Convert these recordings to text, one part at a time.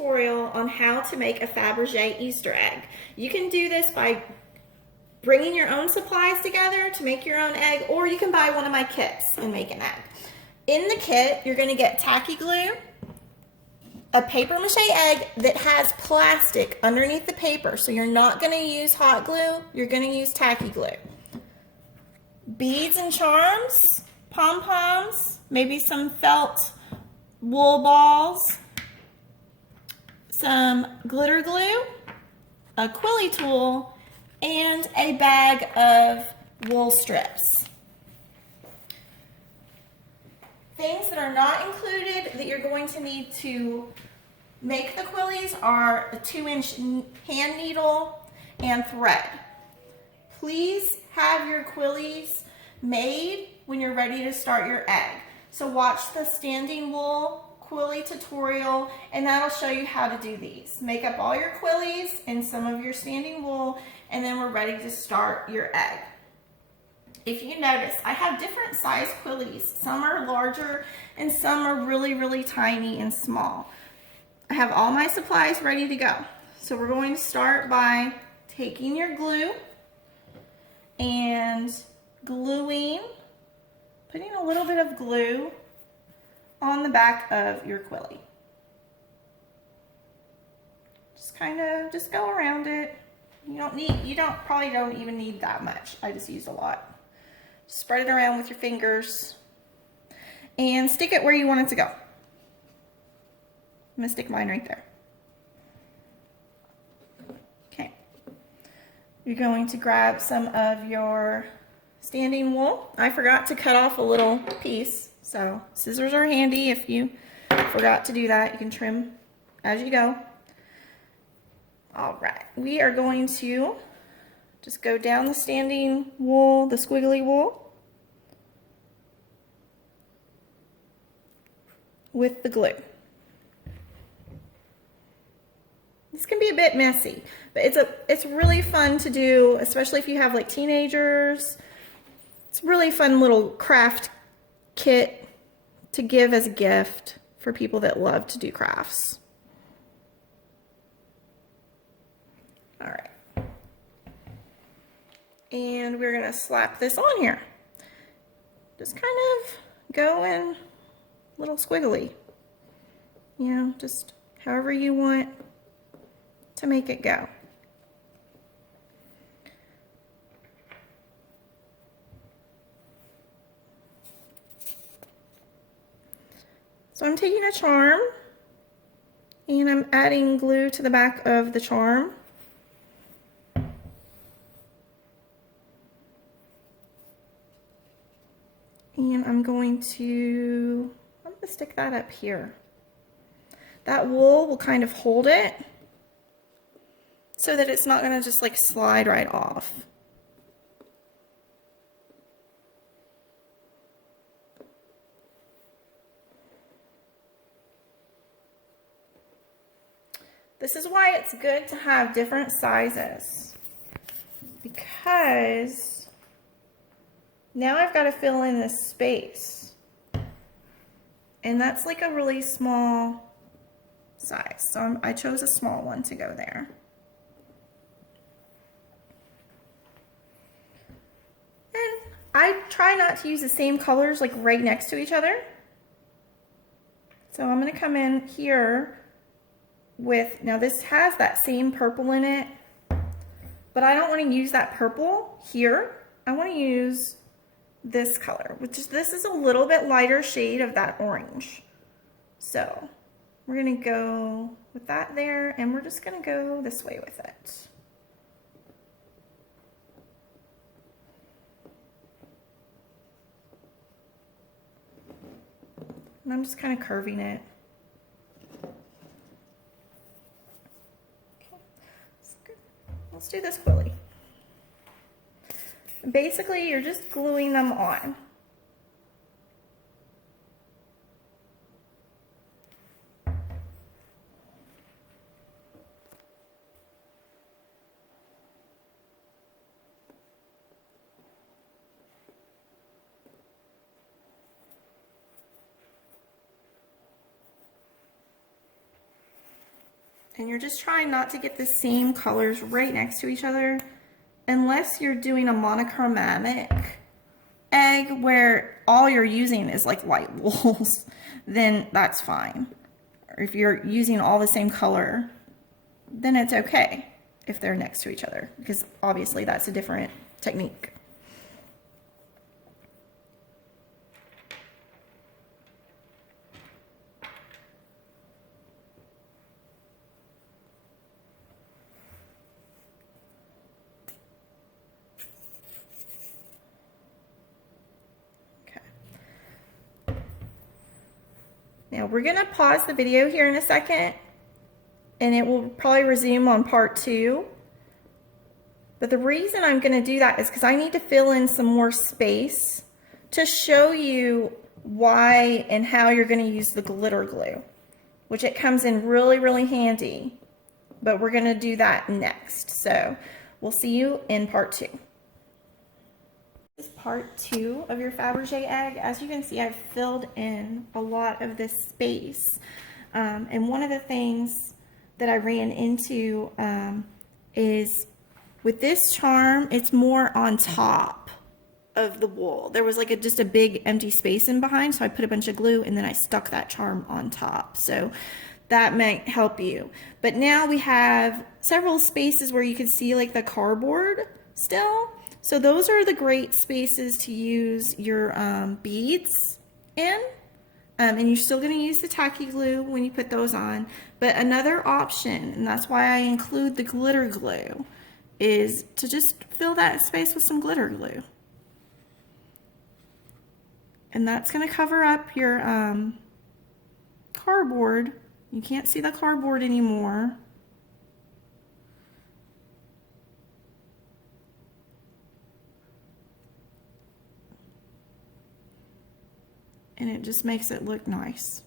tutorial on how to make a Faberge Easter egg. You can do this by bringing your own supplies together to make your own egg, or you can buy one of my kits and make an egg. In the kit, you're gonna get tacky glue, a paper mache egg that has plastic underneath the paper, so you're not gonna use hot glue, you're gonna use tacky glue. Beads and charms, pom-poms, maybe some felt wool balls, some glitter glue, a quilly tool, and a bag of wool strips. Things that are not included that you're going to need to make the quillies are a 2-inch hand needle and thread. Please have your quillies made when you're ready to start your egg. So watch the standing wool quilly tutorial and that'll show you how to do these. Make up all your quillies and some of your standing wool, and then we're ready to start your egg. If you notice, I have different size quillies. Some are larger and some are really, really tiny and small. I have all my supplies ready to go. So we're going to start by taking your glue and gluing, putting a little bit of glue on the back of your quilly. Just go around it. You probably don't even need that much. I just used a lot. Spread it around with your fingers and stick it where you want it to go. I'm gonna stick mine right there. Okay. You're going to grab some of your standing wool. I forgot to cut off a little piece, so scissors are handy if you forgot to do that. You can trim as you go. All right, we are going to just go down the standing wool, the squiggly wool, with the glue. This can be a bit messy, but it's really fun to do, especially if you have like teenagers. It's a really fun little craft kit to give as a gift for people that love to do crafts. All right. And we're gonna slap this on here. Just kind of go in little squiggly. You know, just however you want to make it go. So I'm taking a charm and I'm adding glue to the back of the charm. And I'm going to stick that up here. That wool will kind of hold it so that it's not going to just like slide right off. This is why it's good to have different sizes, because now I've got to fill in this space, and that's like a really small size, so I chose a small one to go there. And I try not to use the same colors like right next to each other, so I'm going to come in here with, now this has that same purple in it, but I don't want to use that purple here. I want to use this color, this is a little bit lighter shade of that orange. So we're going to go with that there, and we're just going to go this way with it. And I'm just kind of curving it. Let's do this quilly. Basically, you're just gluing them on. And you're just trying not to get the same colors right next to each other, unless you're doing a monochromatic egg where all you're using is like light wools, then that's fine. Or if you're using all the same color, then it's okay if they're next to each other, because obviously that's a different technique. Now we're gonna pause the video here in a second, and it will probably resume on part 2. But the reason I'm gonna do that is because I need to fill in some more space to show you why and how you're gonna use the glitter glue, which it comes in really, really handy. But we're gonna do that next. So we'll see you in part 2. This is part 2 of your Faberge egg. As you can see, I've filled in a lot of this space. And one of the things that I ran into is with this charm, it's more on top of the wool. There was like just a big empty space in behind, so I put a bunch of glue and then I stuck that charm on top. So that might help you. But now we have several spaces where you can see like the cardboard still. So those are the great spaces to use your beads in. And you're still going to use the tacky glue when you put those on. But another option, and that's why I include the glitter glue, is to just fill that space with some glitter glue. And that's going to cover up your cardboard. You can't see the cardboard anymore. And it just makes it look nice.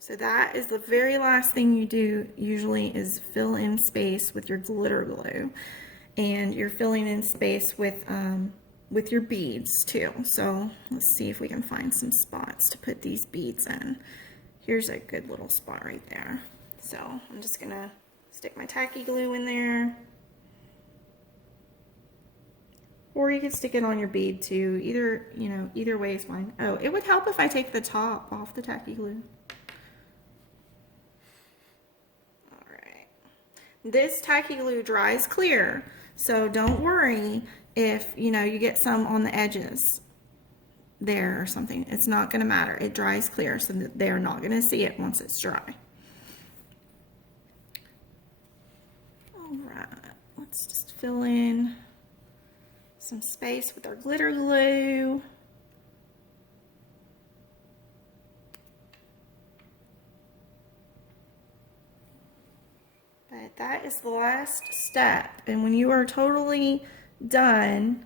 So that is the very last thing you do usually, is fill in space with your glitter glue. And you're filling in space with your beads too. So let's see if we can find some spots to put these beads in. Here's a good little spot right there. So I'm just gonna stick my tacky glue in there. Or you could stick it on your bead too. Either way is fine. Oh, it would help if I take the top off the tacky glue. All right. This tacky glue dries clear, so don't worry if you get some on the edges there or something. It's not going to matter. It dries clear, so that they're not going to see it once it's dry. All right. Let's just fill in some space with our glitter glue. But that is the last step, and when you are totally done,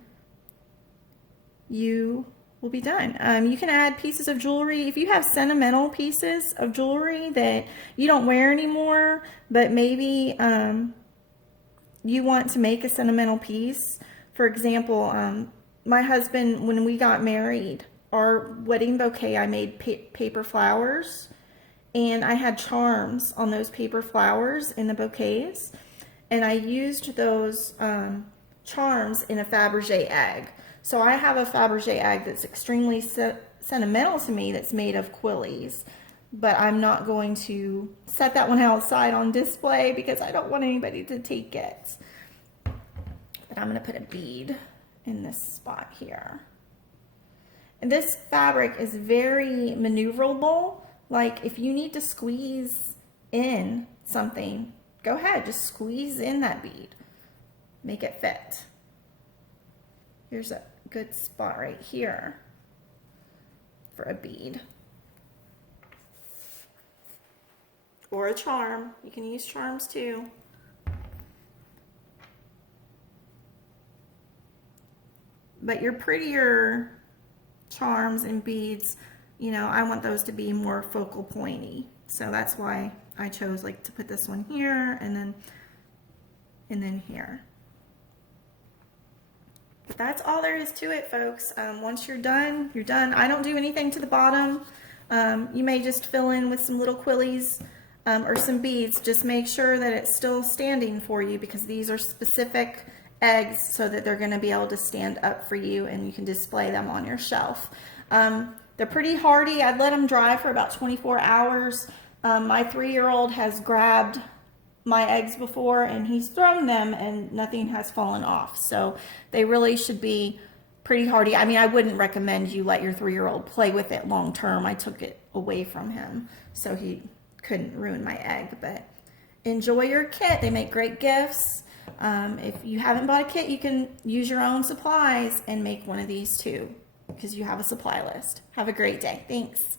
you will be done. You can add pieces of jewelry. If you have sentimental pieces of jewelry that you don't wear anymore, but maybe you want to make a sentimental piece. For example, my husband, when we got married, our wedding bouquet, I made paper flowers, and I had charms on those paper flowers in the bouquets, and I used those charms in a Faberge egg. So I have a Faberge egg that's extremely sentimental to me, that's made of quillies, but I'm not going to set that one outside on display because I don't want anybody to take it. But I'm going to put a bead in this spot here. And this fabric is very maneuverable. Like if you need to squeeze in something, go ahead, just squeeze in that bead. Make it fit. Here's a good spot right here for a bead. Or a charm. You can use charms too. But your prettier charms and beads, I want those to be more focal pointy. So that's why I chose like to put this one here and then here. But that's all there is to it, folks. Once you're done, you're done. I don't do anything to the bottom. You may just fill in with some little quillies or some beads. Just make sure that it's still standing for you, because these are specific eggs so that they're going to be able to stand up for you and you can display them on your shelf. They're pretty hardy. I'd let them dry for about 24 hours. My 3-year-old has grabbed my eggs before and he's thrown them and nothing has fallen off. So they really should be pretty hardy. I mean, I wouldn't recommend you let your 3-year-old play with it long term. I took it away from him so he couldn't ruin my egg. But enjoy your kit. They make great gifts. If you haven't bought a kit, you can use your own supplies and make one of these too, because you have a supply list. Have a great day. Thanks.